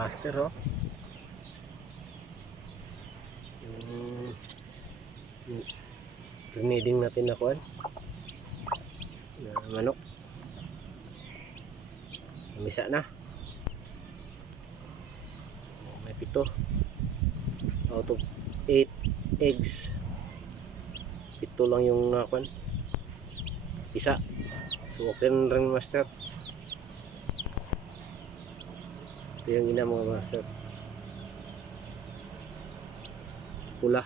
master oh. Yung, yung grenading natin na kuan. Na manok. Misa na. May pito. Out of 8 eggs. Pito lang yung nakuan. Isa. So okay na master. Ito yung ina mga master. Pula.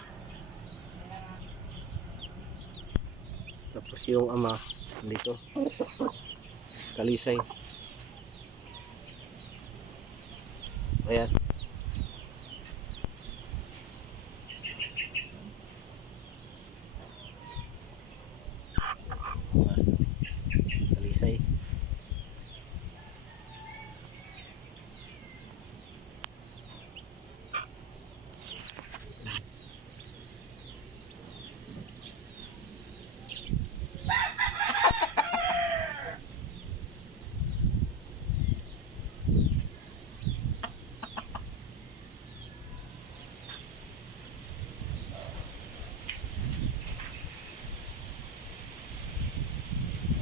Tapos yung ama dito. Kalisay. Ayan. Kalisay.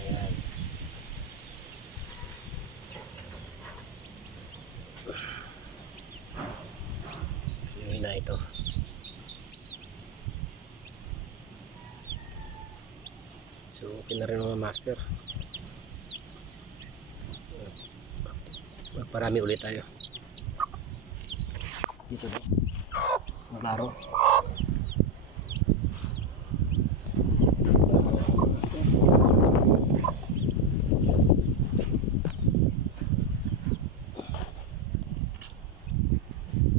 Ayan. So, yun na ito. So, okay na rin mga master. Magparami ulit tayo. Dito na. Maglaro.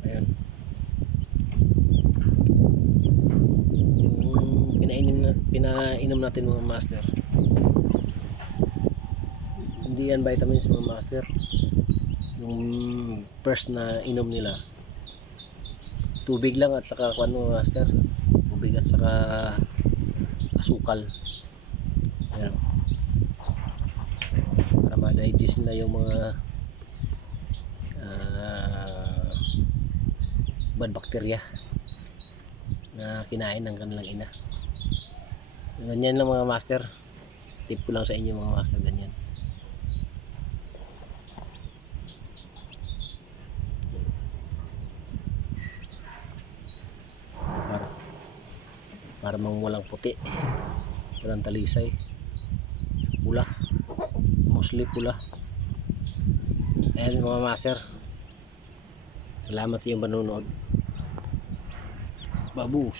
Ayan. Yung pinainom, na, pinainom natin mga master. Hindi yan vitamins mga master. Yung first na inom nila. Tubig lang at saka kwan mga master. Tubig at saka asukal. Ayan. Para ma-digest nila yung mga ah, bad bacteria na kinain ng kanilang ina. Ganyan lang mga master. Tip ko lang sa inyo mga master ganyan. Para, para mang walang puti. Walang talisay. Pula. Mostly pula. Ayan mga master. Salamat sa iyong panonood. Babus.